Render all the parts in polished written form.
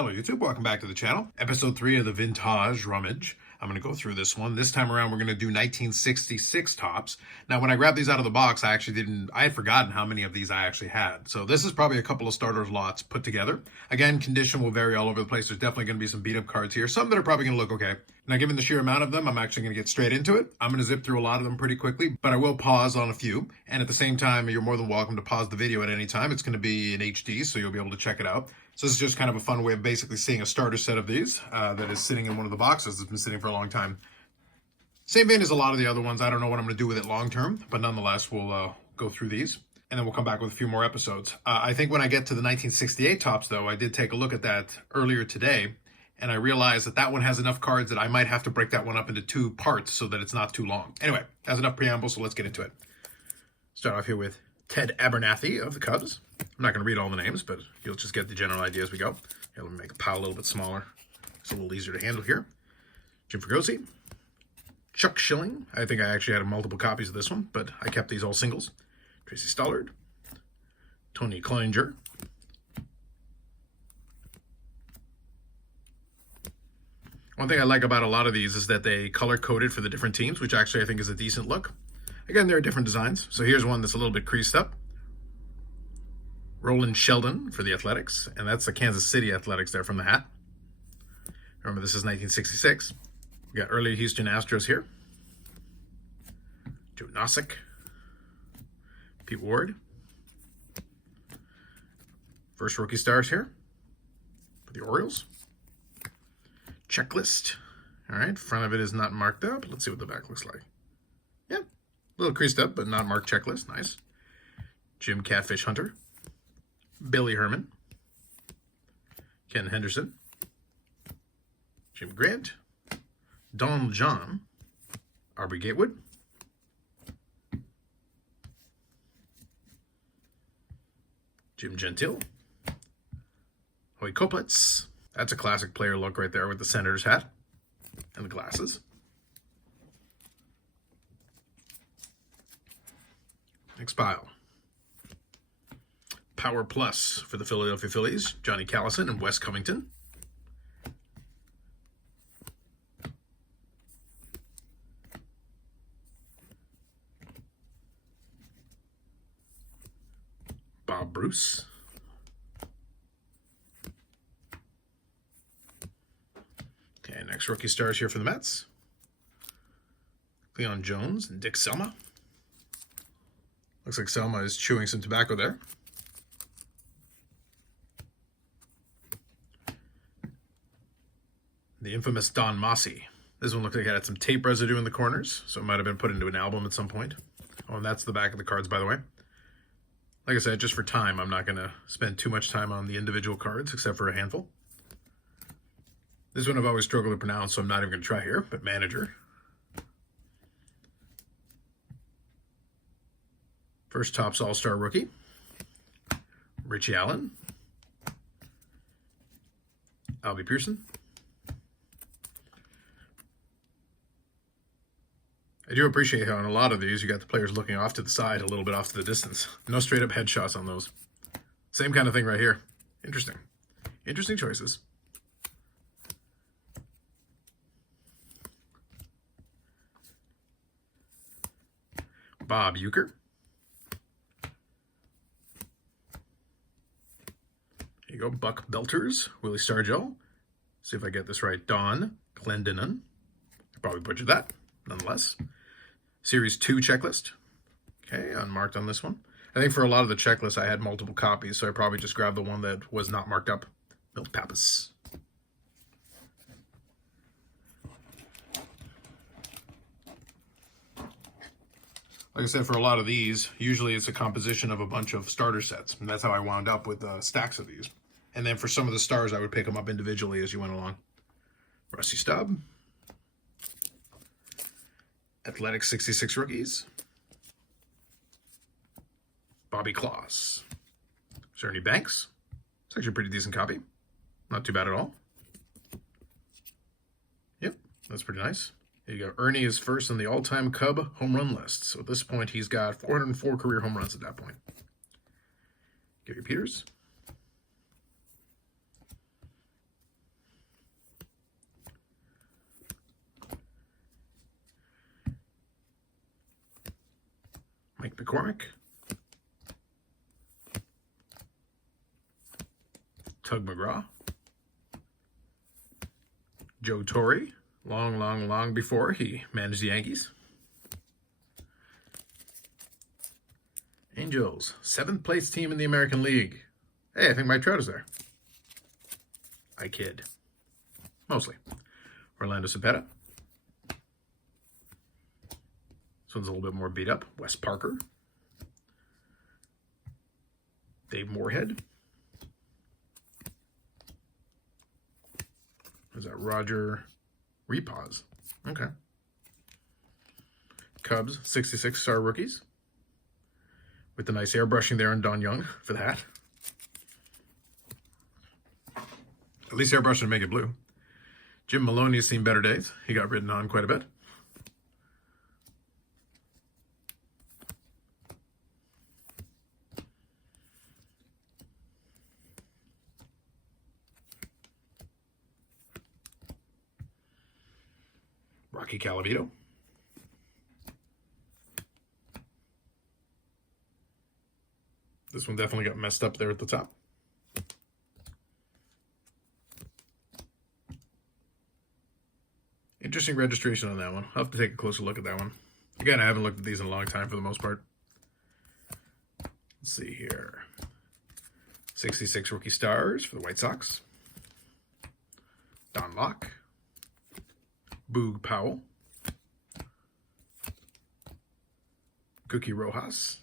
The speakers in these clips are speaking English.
Hello YouTube, welcome back to the channel. Episode 3 of the Vintage Rummage. I'm going to go through this one. This time around we're going to do 1966 tops. Now when I grabbed these out of the box, I had forgotten how many of these I actually had. So this is probably a couple of starters lots put together. Again, condition will vary all over the place. There's definitely going to be some beat up cards here. Some that are probably going to look okay. Now given the sheer amount of them, I'm actually going to get straight into it. I'm going to zip through a lot of them pretty quickly, but I will pause on a few. And at the same time, you're more than welcome to pause the video at any time. It's going to be in HD, so you'll be able to check it out. So this is just kind of a fun way of basically seeing a starter set of these that is sitting in one of the boxes that's been sitting for a long time. Same vein as a lot of the other ones. I don't know what I'm going to do with it long term, but nonetheless, we'll go through these. And then we'll come back with a few more episodes. I think when I get to the 1968 tops, though, I did take a look at that earlier today, and I realized that that one has enough cards that I might have to break that one up into two parts so that it's not too long. Anyway, that's enough preamble, so let's get into it. Start off here with Ted Abernathy of the Cubs. I'm not going to read all the names, but you'll just get the general idea as we go. Here, let me make the pile a little bit smaller. It's a little easier to handle here. Jim Fregosi. Chuck Schilling. I think I actually had multiple copies of this one, but I kept these all singles. Tracy Stollard. Tony Kleinger. One thing I like about a lot of these is that they color-coded for the different teams, which actually I think is a decent look. Again, there are different designs. So here's one that's a little bit creased up. Roland Sheldon for the Athletics, and that's the Kansas City Athletics there from the hat. Remember, this is 1966. We got early Houston Astros here. Joe Nossick. Pete Ward. First rookie stars here for the Orioles. Checklist. All right, front of it is not marked up. Let's see what the back looks like. Yeah, a little creased up, but not marked checklist. Nice. Jim Catfish Hunter. Billy Herman. Ken Henderson. Jim Grant. Donald John. Aubrey Gatewood. Jim Gentile. Hoy Kopletz. That's a classic player look right there with the Senator's hat and the glasses. Next pile. Power Plus for the Philadelphia Phillies, Johnny Callison and Wes Covington. Bob Bruce. Okay, next rookie stars here for the Mets. Cleon Jones and Dick Selma. Looks like Selma is chewing some tobacco there. The infamous Don Mossy. This one looked like it had some tape residue in the corners, so it might have been put into an album at some point. Oh, and that's the back of the cards, by the way. Like I said, just for time, I'm not going to spend too much time on the individual cards, except for a handful. This one I've always struggled to pronounce, so I'm not even going to try here, but Manager. First Topps All-Star rookie. Richie Allen. Albie Pearson. I do appreciate how in a lot of these, you got the players looking off to the side a little bit off to the distance. No straight up headshots on those. Same kind of thing right here. Interesting. Interesting choices. Bob Uecker. Here you go. Buck Belters. Willie Stargell. See if I get this right. Don Glendinnon. I probably butchered that, nonetheless. Series 2 checklist. Okay, unmarked on this one. I think for a lot of the checklists, I had multiple copies, so I probably just grabbed the one that was not marked up. Milt Pappas. Like I said, for a lot of these, usually it's a composition of a bunch of starter sets, and that's how I wound up with stacks of these. And then for some of the stars, I would pick them up individually as you went along. Rusty Stubb. Athletic 66 rookies. Bobby Klaus. Ernie Banks. It's actually a pretty decent copy. Not too bad at all. Yep, that's pretty nice. Here you go. Ernie is first on the all-time Cub home run list. So at this point, he's got 404 career home runs at that point. Gary Peters. McCormick, Tug McGraw, Joe Torre, long before he managed the Yankees. Angels, 7th place team in the American League. Hey, I think Mike Trout is there. I kid. Mostly. Orlando Cepeda. This one's a little bit more beat up. Wes Parker. Dave Moorhead. Is that Roger Repause? Okay. Cubs, 66 star rookies. With the nice airbrushing there on Don Young for the hat. At least airbrushing to make it blue. Jim Maloney has seen better days. He got written on quite a bit. Rocky Calavito. This one definitely got messed up there at the top. Interesting registration on that one. I'll have to take a closer look at that one. Again, I haven't looked at these in a long time for the most part. Let's see here. 66 rookie stars for the White Sox. Don Locke. Boog Powell. Cookie Rojas.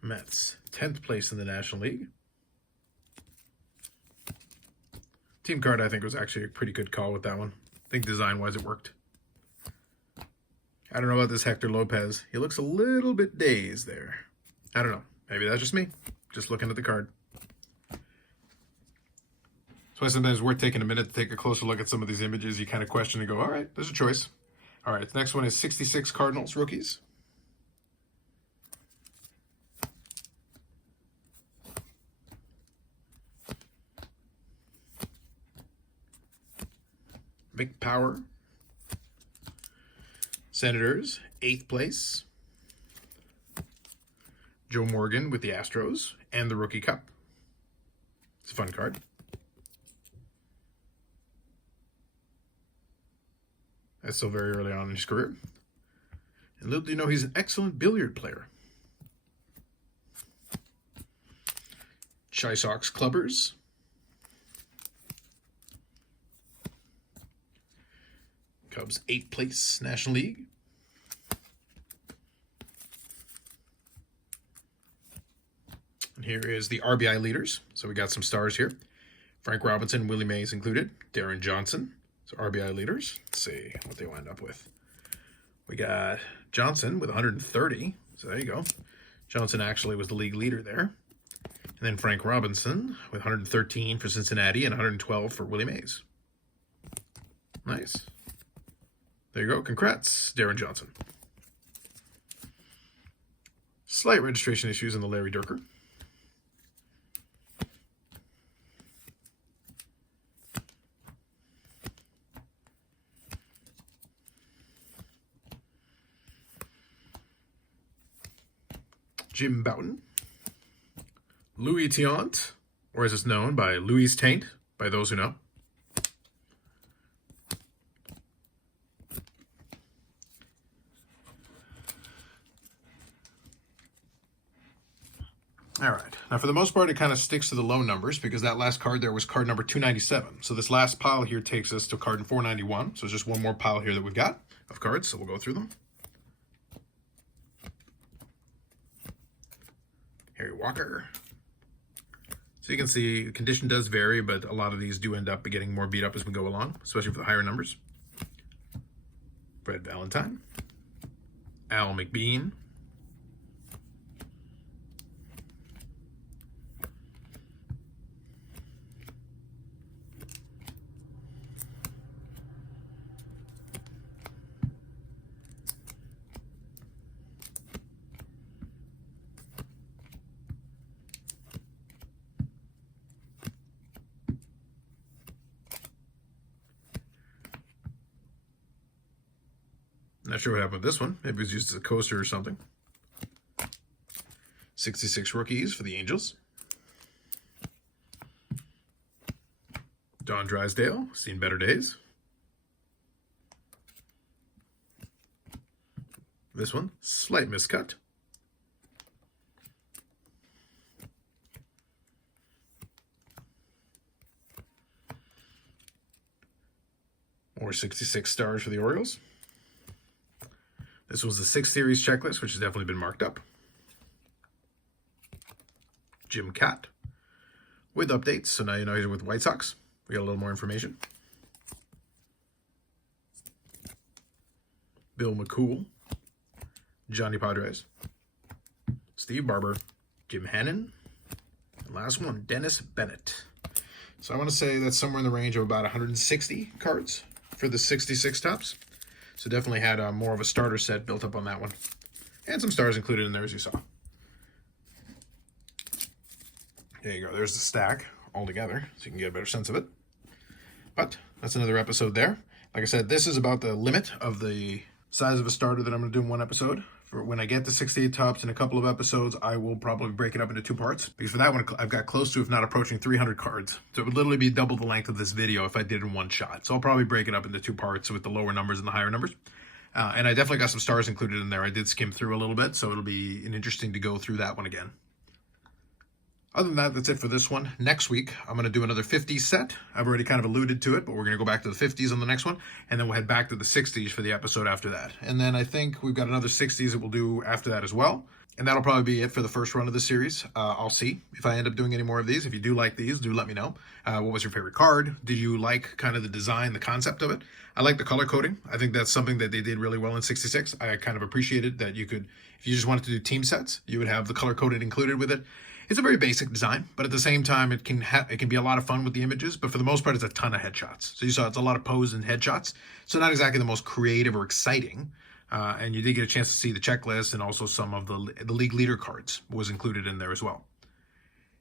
Mets, 10th place in the National League. Team card, I think, was actually a pretty good call with that one. I think design-wise it worked. I don't know about this Hector Lopez. He looks a little bit dazed there. I don't know. Maybe that's just me. Just looking at the card. That's why sometimes it's worth taking a minute to take a closer look at some of these images. You kind of question and go, all right, there's a choice. All right, the next one is 66 Cardinals rookies. Vic Power. Senators, 8th place. Joe Morgan with the Astros and the Rookie Cup. It's a fun card. That's still very early on in his career. And little do you know, he's an excellent billiard player. Chi Sox Clubbers. Cubs, 8th place, National League. And here is the RBI leaders. So we got some stars here. Frank Robinson, Willie Mays included. Darren Johnson. So RBI leaders. Let's see what they wind up with. We got Johnson with 130. So there you go. Johnson actually was the league leader there. And then Frank Robinson with 113 for Cincinnati and 112 for Willie Mays. Nice. There you go. Congrats, Darren Johnson. Slight registration issues in the Larry Durker. Jim Bouton. Louis Tiant, or as it's known by Louis Taint, by those who know. All right. Now, for the most part, it kind of sticks to the low numbers because that last card there was card number 297. So this last pile here takes us to card 491. So it's just one more pile here that we've got of cards. So we'll go through them. Harry Walker. So you can see the condition does vary, but a lot of these do end up getting more beat up as we go along, especially for the higher numbers. Fred Valentine. Al McBean. Not sure what happened with this one. Maybe it was used as a coaster or something. 66 rookies for the Angels. Don Drysdale, seen better days. This one, slight miscut. Or 66 stars for the Orioles. This was the 6 series checklist, which has definitely been marked up. Jim Cat with updates. So now you know he's with White Sox. We got a little more information. Bill McCool. Johnny Padres. Steve Barber. Jim Hannon. And last one, Dennis Bennett. So I want to say that's somewhere in the range of about 160 cards for the 66 tops. So definitely had more of a starter set built up on that one. And some stars included in there, as you saw. There you go. There's the stack all together, so you can get a better sense of it. But that's another episode there. Like I said, this is about the limit of the size of a starter that I'm going to do in one episode. For when I get to 68 tops in a couple of episodes, I will probably break it up into 2 parts. Because for that one, I've got close to, if not approaching, 300 cards. So it would literally be double the length of this video if I did in one shot. So I'll probably break it up into 2 parts with the lower numbers and the higher numbers. And I definitely got some stars included in there. I did skim through a little bit, so it'll be interesting to go through that one again. Other than that, that's it for this one. Next week, I'm going to do another 50s set. I've already kind of alluded to it, but we're going to go back to the 50s on the next one, and then we'll head back to the 60s for the episode after that. And then I think we've got another 60s that we'll do after that as well. And that'll probably be it for the first run of the series. I'll see if I end up doing any more of these. If you do like these, do let me know. What was your favorite card? Did you like kind of the design, the concept of it? I like the color coding. I think that's something that they did really well in 66. I kind of appreciated that you could, if you just wanted to do team sets, you would have the color coded included with it. It's a very basic design, but at the same time, it can be a lot of fun with the images, but for the most part, it's a ton of headshots. So you saw it's a lot of pose and headshots. So not exactly the most creative or exciting. And you did get a chance to see the checklist, and also some of the league leader cards was included in there as well.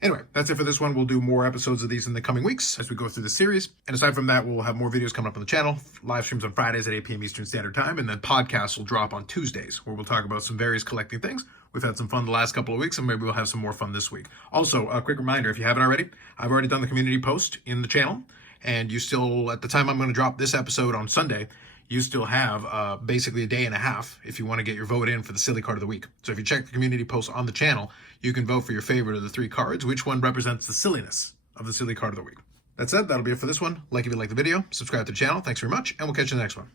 Anyway, that's it for this one. We'll do more episodes of these in the coming weeks as we go through the series. And aside from that, we'll have more videos coming up on the channel, live streams on Fridays at 8 p.m. Eastern Standard Time, and then podcasts will drop on Tuesdays, where we'll talk about some various collecting things. We've had some fun the last couple of weeks, and maybe we'll have some more fun this week. Also, a quick reminder, if you haven't already, I've already done the community post in the channel, and you still, at the time I'm going to drop this episode on Sunday, you still have basically a day and a half if you want to get your vote in for the silly card of the week. So if you check the community post on the channel, you can vote for your favorite of the 3 cards, which one represents the silliness of the silly card of the week. That said, that'll be it for this one. Like if you like the video, subscribe to the channel. Thanks very much, and we'll catch you in the next one.